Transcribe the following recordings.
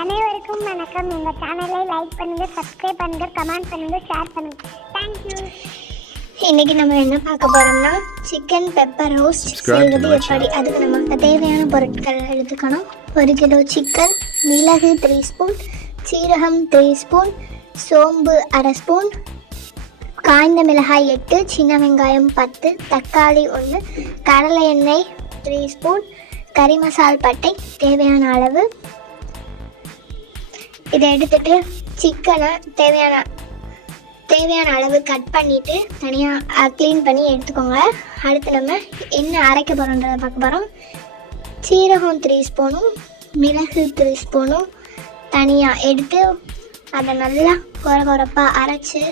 அனைவருக்கும் வணக்கம். எங்கள் சேனலை லைக் பண்ணுங்கள், சப்ஸ்கிரைப் பண்ணுங்கள், கமெண்ட் பண்ணுங்கள், ஷேர் பண்ணுங்கள். தேங்க்யூ. இன்றைக்கி நம்ம என்ன பார்க்க போகிறோம்னா சிக்கன் பெப்பர் ரோஸ்ட் செய்வது எப்படி. அதுக்கு நமக்கு தேவையான பொருட்கள் எடுத்துக்கணும். 1 கிலோ சிக்கன், மிளகு 3 ஸ்பூன், சீரகம் 3 ஸ்பூன், சோம்பு 1/2 ஸ்பூன், காய்ந்த மிளகாய் 8, சின்ன வெங்காயம் 10, தக்காளி 1, கடலை எண்ணெய் 3 ஸ்பூன், கறி மசால் பட்டை தேவையான அளவு. இதை எடுத்துகிட்டு சிக்கனை தேவையான அளவு கட் பண்ணிவிட்டு தனியாக க்ளீன் பண்ணி எடுத்துக்கோங்க. அடுத்து நம்ம என்ன அரைக்க போகிறோன்றதை பார்க்க போகிறோம். சீரகம் 3 ஸ்பூனும் மிளகு 3 ஸ்பூனும் தனியாக எடுத்து அதை நல்லா கொரப்பாக அரைச்சி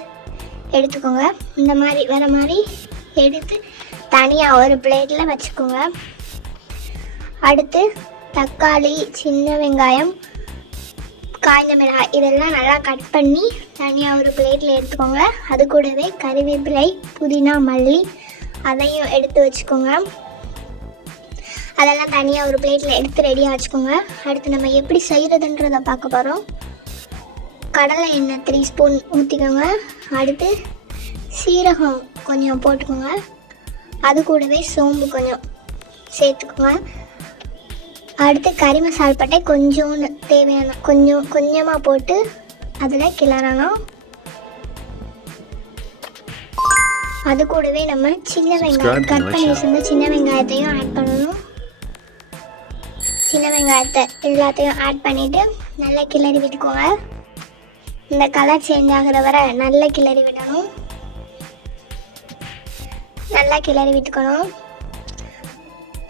எடுத்துக்கோங்க. இந்த மாதிரி வர மாதிரி எடுத்து தனியாக ஒரு பிளேட்டில் வச்சுக்கோங்க. அடுத்து தக்காளி, சின்ன வெங்காயம், காய்ந்த மிளகாய் இதெல்லாம் நல்லா கட் பண்ணி தனியாக ஒரு பிளேட்டில் எடுத்துக்கோங்க. அது கூடவே கறிவேப்பிலை, புதினா, மல்லி அதையும் எடுத்து வச்சுக்கோங்க. அதெல்லாம் தனியாக ஒரு பிளேட்டில் எடுத்து ரெடியாக வச்சுக்கோங்க. அடுத்து நம்ம எப்படி செய்கிறதுன்றதை பார்க்க போகிறோம். கடலை எண்ணெய் 3 ஸ்பூன் ஊற்றிக்கோங்க. அடுத்து சீரகம் கொஞ்சம் போட்டுக்கோங்க. அது கூடவே சோம்பு கொஞ்சம் சேர்த்துக்கோங்க. அடுத்து கறி மசால் பட்டை கொஞ்சோன்னு தேவையான கொஞ்சமாக போட்டு அதில் கிளறணும். அது கூடவே நம்ம சின்ன வெங்காயம் கட் பண்ணி வச்சிருந்த சின்ன வெங்காயத்தையும் ஆட் பண்ணணும். சின்ன வெங்காயத்தை எல்லாத்தையும் ஆட் பண்ணிவிட்டு நல்லா கிளறி விட்டுக்கோங்க. இந்த கலர் சேஞ்ச் ஆகிற வரை நல்லா கிளறி விடணும். நல்லா கிளறி விட்டுக்கணும்.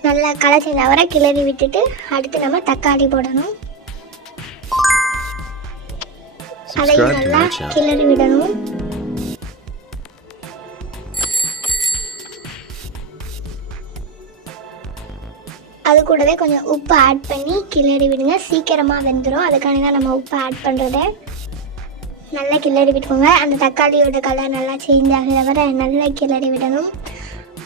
நல்லா கலர் சேஞ்ச் ஆகிற கிளறி விட்டுட்டு அடுத்து நம்ம தக்காளி போடணும். அதையும் நல்லா கிளறி விடணும். அது கூடவே கொஞ்சம் உப்பு ஆட் பண்ணி கிளறி விடுங்க. சீக்கிரமாக வெந்துடும். அதுக்கான தான் நம்ம உப்பு ஆட் பண்ணுறது. நல்லா கிளறி விட்டுக்கோங்க. அந்த தக்காளியோட கலர் நல்லா சேஞ்ச் ஆகிற வரை நல்லா கிளறி விடணும்.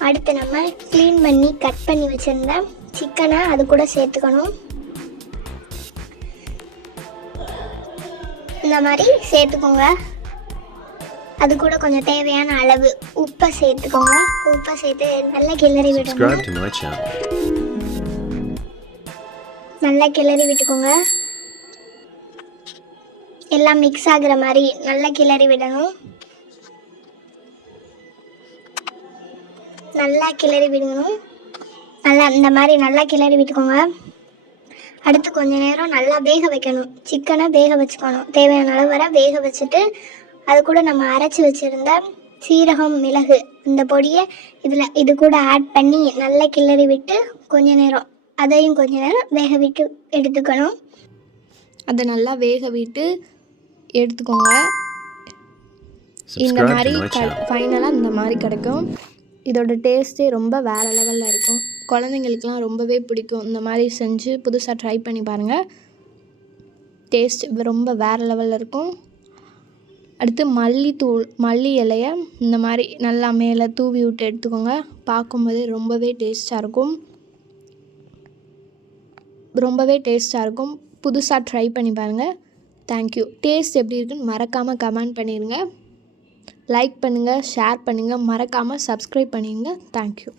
அடுத்து நம்ம க்ளீன் பண்ணி கட் பண்ணி வச்சுருந்த சிக்கனை அது கூட சேர்த்துக்கணும். இந்த மாதிரி சேர்த்துக்கோங்க. அது கூட கொஞ்சம் தேவையான அளவு உப்பை சேர்த்துக்கோங்க. உப்பை சேர்த்து நல்லா கிளறி விடணும். நல்லா கிளறி விட்டுக்கோங்க. எல்லாம் மிக்ஸ் ஆகுற மாதிரி நல்லா கிளறி விடணும். நல்லா கிளறி விடணும். நல்லா இந்த மாதிரி நல்லா கிளறி விட்டுக்கோங்க. அடுத்து கொஞ்சம் நேரம் நல்லா வேக வைக்கணும். சிக்கனை வேக வச்சுக்கணும். தேவையான அளவு வரை வேக வச்சுட்டு அது கூட நம்ம அரைச்சி வச்சுருந்த சீரகம், மிளகு இந்த பொடியை இது கூட ஆட் பண்ணி நல்லா கிளறி விட்டு அதையும் கொஞ்ச நேரம் வேக விட்டு எடுத்துக்கணும். அதை நல்லா வேக விட்டு எடுத்துக்கோங்க. இந்த மாதிரி ஃபைனலாக இந்த மாதிரி கிடைக்கும். இதோட டேஸ்ட்டே ரொம்ப வேறு லெவலில் இருக்கும். குழந்தைங்களுக்குலாம் ரொம்பவே பிடிக்கும். இந்த மாதிரி செஞ்சு புதுசாக ட்ரை பண்ணி பாருங்கள். டேஸ்ட் ரொம்ப வேறு லெவலில் இருக்கும். அடுத்து மல்லி இலையை இந்த மாதிரி நல்லா மேலே தூவி விட்டு எடுத்துக்கோங்க. பார்க்கும்போதே ரொம்பவே டேஸ்ட்டாக இருக்கும். புதுசாக ட்ரை பண்ணி பாருங்கள். தேங்க்யூ. டேஸ்ட் எப்படி இருக்குன்னு மறக்காமல் கமெண்ட் பண்ணிடுங்க. லைக் பண்ணுங்கள், ஷேர் பண்ணுங்கள், மறக்காமல் சப்ஸ்கிரைப் பண்ணிடுங்க. தேங்க்யூ.